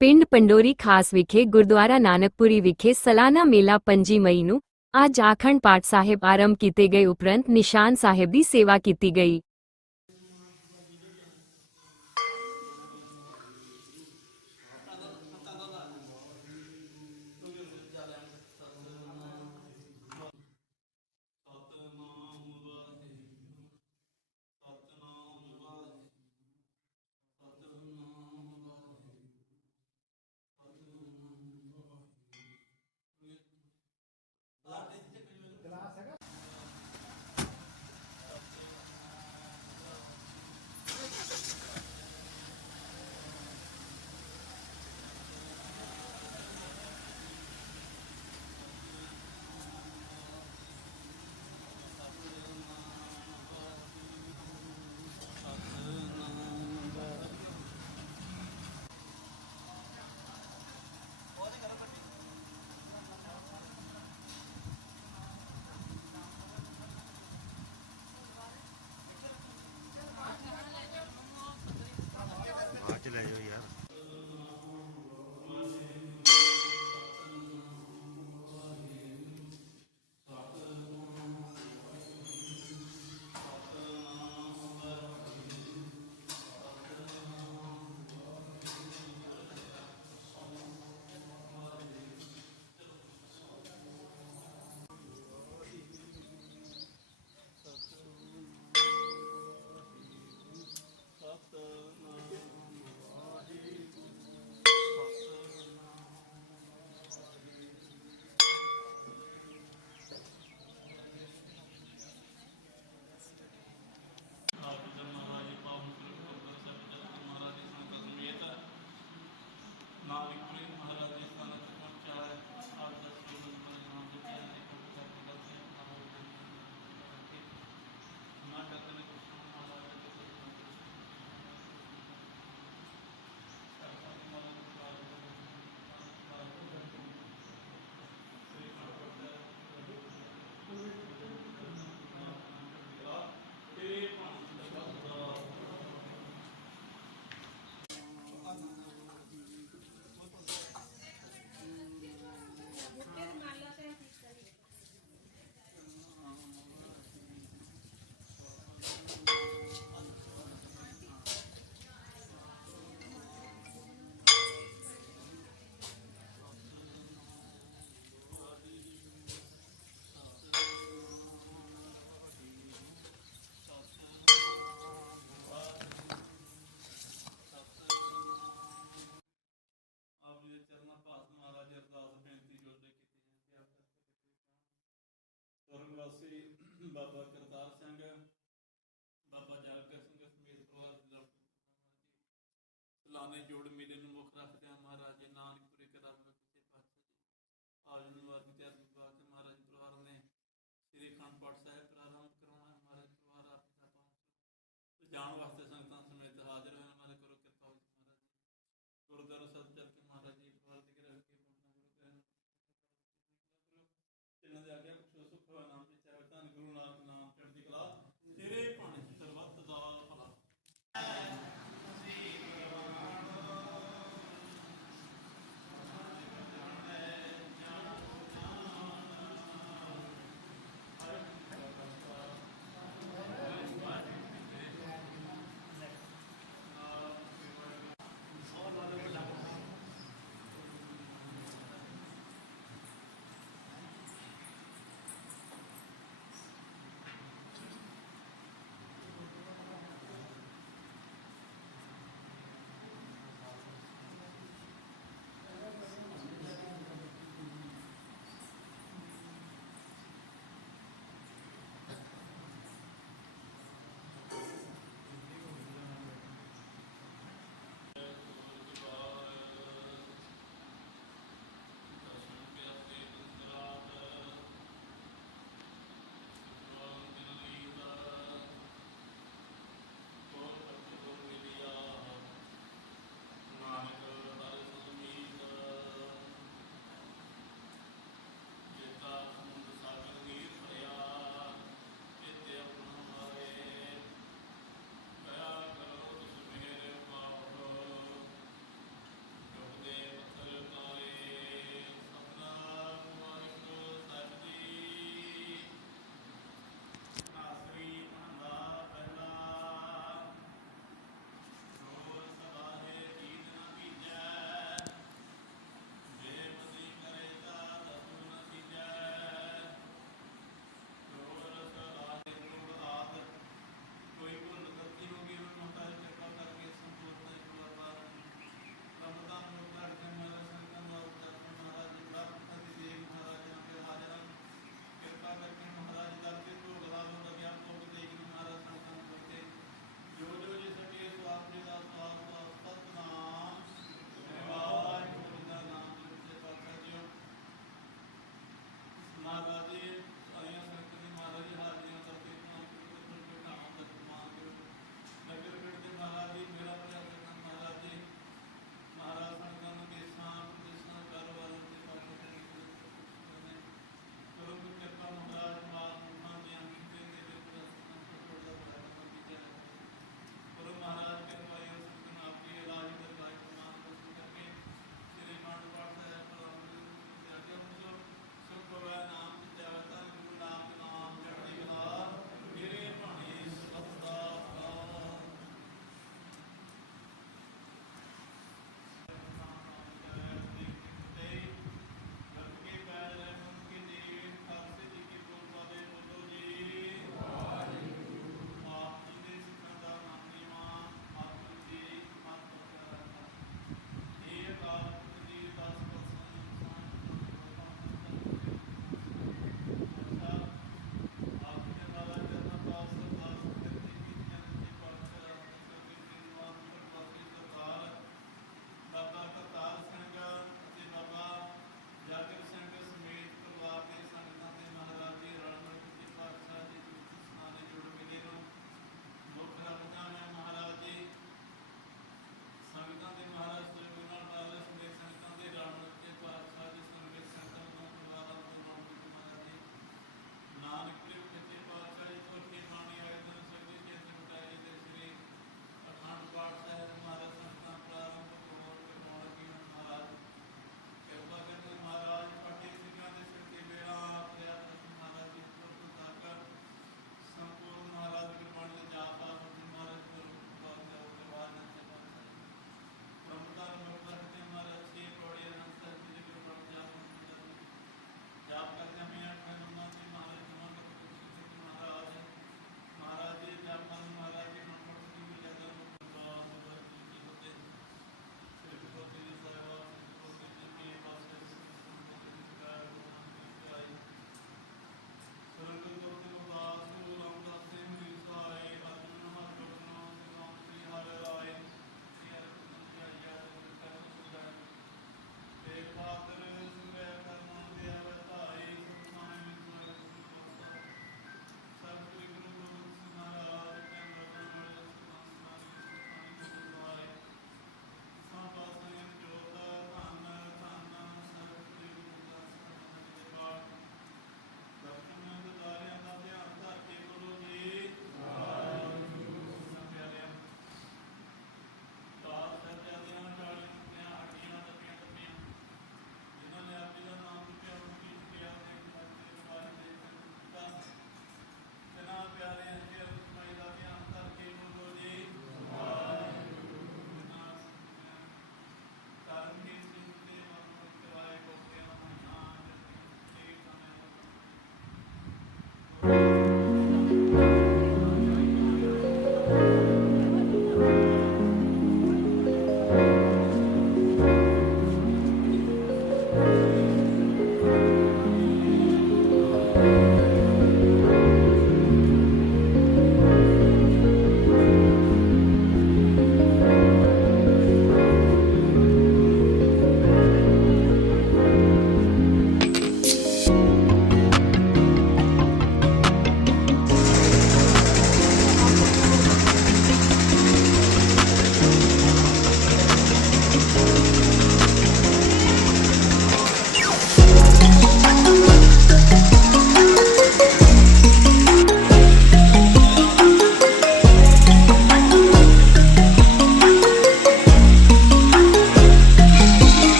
ਪਿੰਡ ਪੰਡੋਰੀ ਖਾਸ ਵਿਖੇ ਗੁਰਦੁਆਰਾ ਨਾਨਕਪੁਰੀ ਵਿਖੇ ਸਲਾਨਾ ਮੇਲਾ ਪੰਜੀ ਮਈ ਨੂੰ ਅੱਜ ਆਖੰਡ ਪਾਠ ਸਾਹਿਬ ਆਰੰਭ ਕੀਤੇ ਗਏ ਉਪਰੰਤ ਨਿਸ਼ਾਨ ਸਾਹਿਬ ਦੀ ਸੇਵਾ ਕੀਤੀ ਗਈ। the ਨਿਵਾਸੀ ਬਾਬਾ ਕਰਤਾਰ ਸਿੰਘ ਬਾਬਾ ਸਿੰਘ ਜੋੜ ਮੇਲੇ ਨੂੰ ਮੁੱਖ ਰੱਖਦਿਆਂ ਮਹਾਰਾਜ ਨਾਨਕ